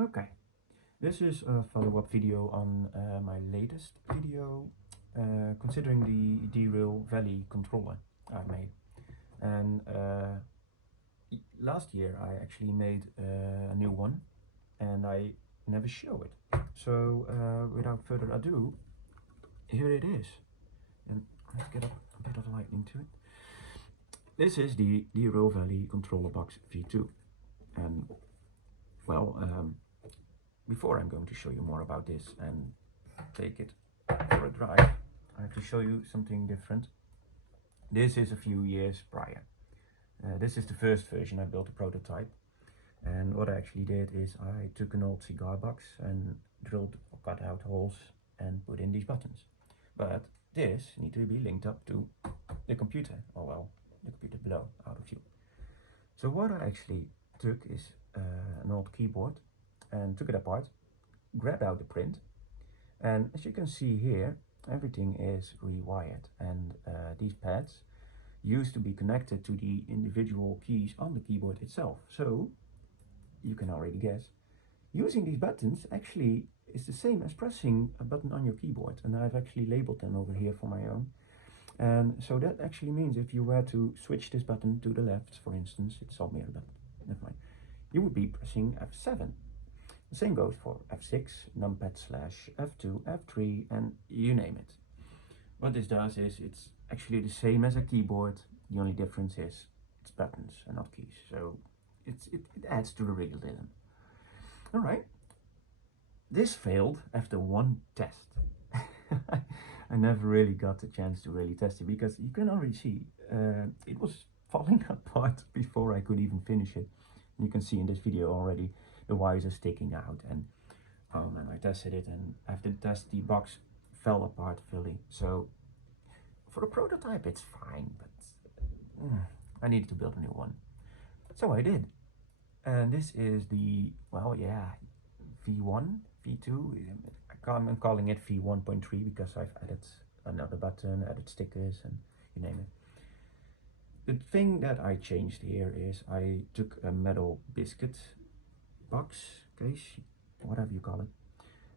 Okay, this is a follow-up video on my latest video considering the Derail Valley controller I made. And last year I actually made a new one and I never show it. So without further ado, here it is. And let's get a bit of lighting to it. This is the Derail Valley controller box V2. And well, before I'm going to show you more about this and take it for a drive, I have to show you something different. This is a few years prior. This is the first version. I built a prototype, and what I actually did is I took an old cigar box and drilled or cut out holes and put in these buttons. But this needs to be linked up to the computer, or well, the computer below, out of view. So what I actually took is an old keyboard and took it apart, grabbed out the print, and as you can see here, everything is rewired, and these pads used to be connected to the individual keys on the keyboard itself. So you can already guess, using these buttons actually is the same as pressing a button on your keyboard, and I've actually labeled them over here for my own. And so that actually means if you were to switch this button to the left, for instance, it's all mirror button, never mind, you would be pressing F7. The same goes for F6, numpad / F2, F3, and you name it. What this does is it's actually the same as a keyboard. The only difference is it's buttons and not keys. So it adds to the realism. All right. This failed after one test. I never really got the chance to really test it because you can already see it was falling apart before I could even finish it. And you can see in this video already the wires are sticking out, and and I tested it, and after the test the box fell apart fully. So for a prototype it's fine, but I needed to build a new one. So I did. And this is the, well, yeah, V1, V2, I'm calling it V1.3 because I've added another button, added stickers, and you name it. The thing that I changed here is I took a metal biscuit box, case, whatever you call it,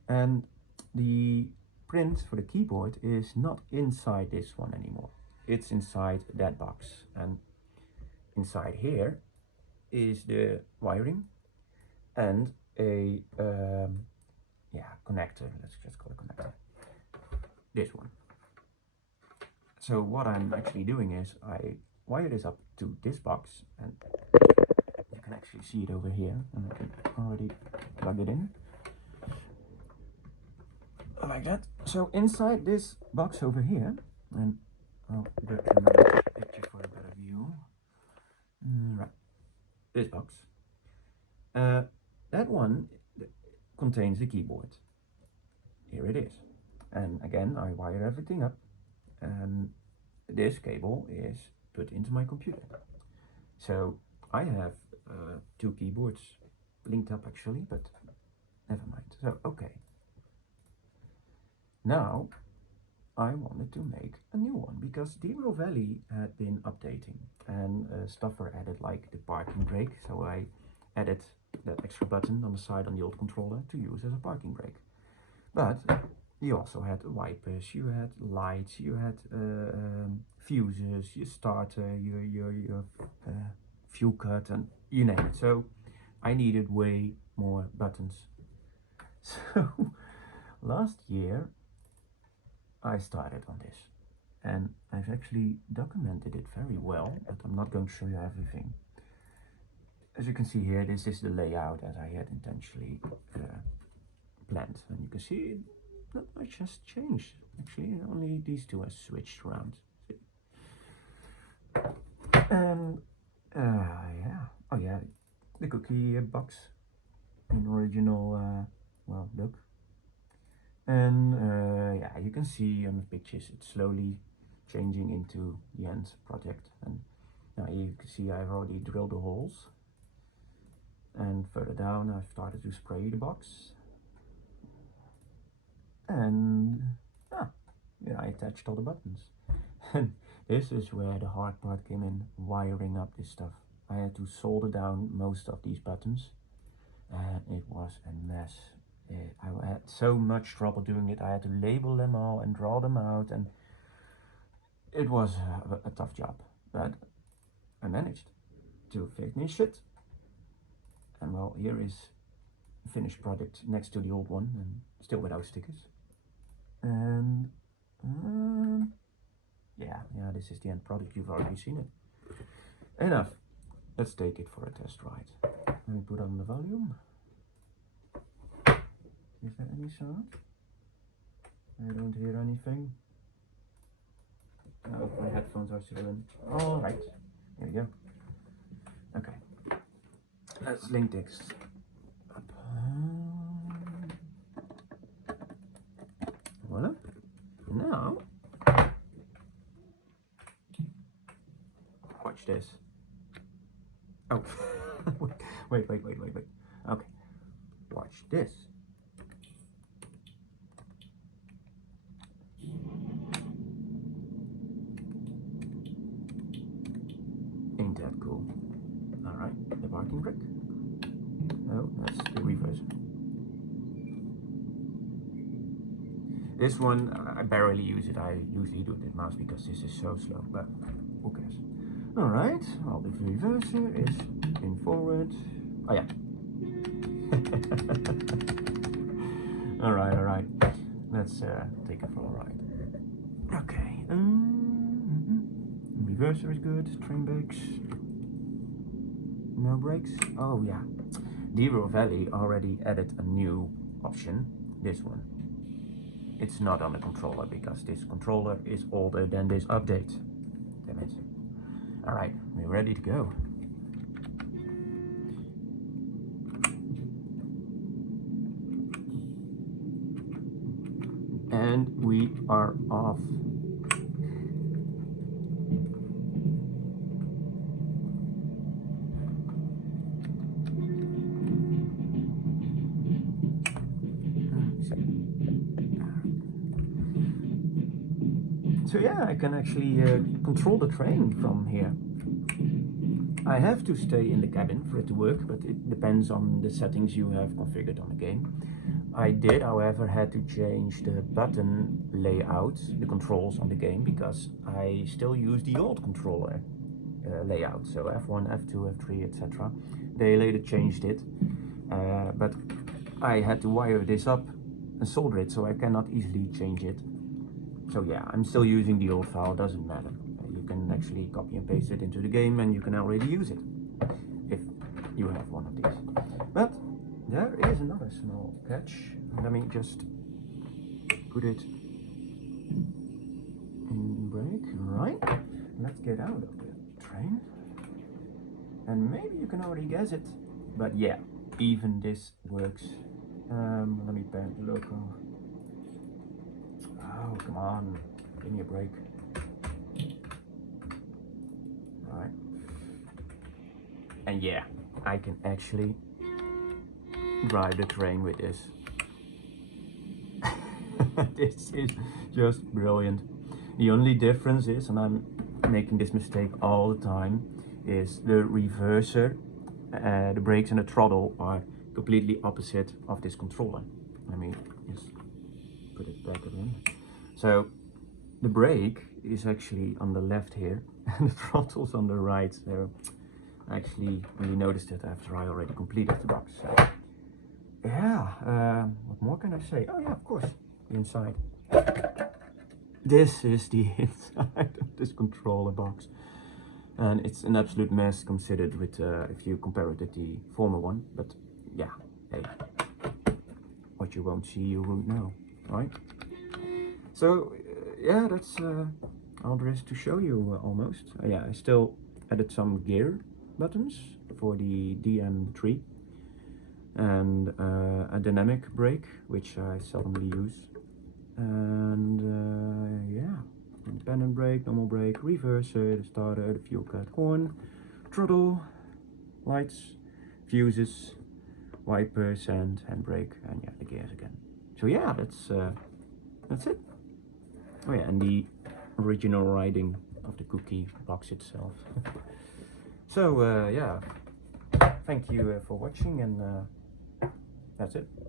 and the print for the keyboard is not inside this one anymore. It's inside that box, and inside here is the wiring and a connector. Let's just call it connector, this one. So what I'm actually doing is I wire this up to this box, and you can actually see it over here, and I can already plug it in like that. So inside this box over here, and I'll get another picture for a better view. Right, this box, that one contains the keyboard. Here it is, and again I wire everything up, and this cable is put into my computer. So I have two keyboards linked up actually, but never mind. So okay, now I wanted to make a new one because Derail Valley had been updating, and stuff were added like the parking brake. So I added that extra button on the side on the old controller to use as a parking brake. But you also had wipers, you had lights, you had fuses, your starter, your fuel cut, and you name it. So I needed way more buttons. So last year I started on this, and I've actually documented it very well, but I'm not going to show you everything. As you can see here, this is the layout as I had intentionally planned, and you can see not much has changed. Actually, only these two have switched around. See? And yeah, oh yeah, the cookie box in original well, look. And yeah, you can see on the pictures it's slowly changing into the end project. And now you can see I've already drilled the holes, and further down I've started to spray the box. And yeah, I attached all the buttons. And this is where the hard part came in, wiring up this stuff. I had to solder down most of these buttons, and it was was a mess. I had so much trouble doing it. I had to label them all and draw them out, and it was a tough job, but I managed to finish it. And well, here is the finished product next to the old one, and still without stickers. And yeah, this is the end product. You've already seen it. Enough. Let's take it for a test ride. Let me put on the volume. Is there any sound? I don't hear anything. Oh, my headphones are still in. Alright, here we go. Okay, let's link this up. Voila. Now, watch this. Oh, wait. Okay, watch this. Ain't that cool? Alright, the parking brake. No, that's the reverse. This one, I barely use it. I usually do it with mouse because this is so slow, but who cares? Alright, well, the reverser is in forward. Oh yeah. Alright. Let's take it for a ride. Okay. Reverser is good. Train brakes. No brakes. Oh yeah. Derail Valley already added a new option. This one. It's not on the controller because this controller is older than this update. Damn it. Alright, we're ready to go. And we are off. So yeah, I can actually control the train from here. I have to stay in the cabin for it to work, but it depends on the settings you have configured on the game. I did, however, had to change the button layout, the controls on the game, because I still use the old controller layout. So F1, F2, F3, etc. They later changed it, but I had to wire this up and solder it, so I cannot easily change it. So yeah, I'm still using the old file, doesn't matter. You can actually copy and paste it into the game and you can already use it, if you have one of these. But there is another small catch. Let me just put it in brake, right? Let's get out of the train. And maybe you can already guess it, but yeah, even this works. Let me bend the logo. Oh, come on, give me a break. Right. And yeah, I can actually drive the train with this. This is just brilliant. The only difference is, and I'm making this mistake all the time, is the reverser, the brakes and the throttle are completely opposite of this controller. Let me just put it back again. So the brake is actually on the left here and the throttle's on the right. So I actually only noticed it after I already completed the box. So yeah, what more can I say? Oh yeah, of course, the inside. This is the inside of this controller box. And it's an absolute mess considered with, if you compare it with the former one. But yeah, hey, what you won't see, you won't know, right? So yeah, that's all there is to show you almost. Yeah, I still added some gear buttons for the DM3 and a dynamic brake, which I seldomly use. And yeah, independent brake, normal brake, reverser, the starter, the fuel cut horn, throttle, lights, fuses, wipers, and handbrake, and yeah, the gears again. So yeah, that's it. Oh yeah, and the original writing of the cookie box itself. So yeah, thank you for watching, and That's it.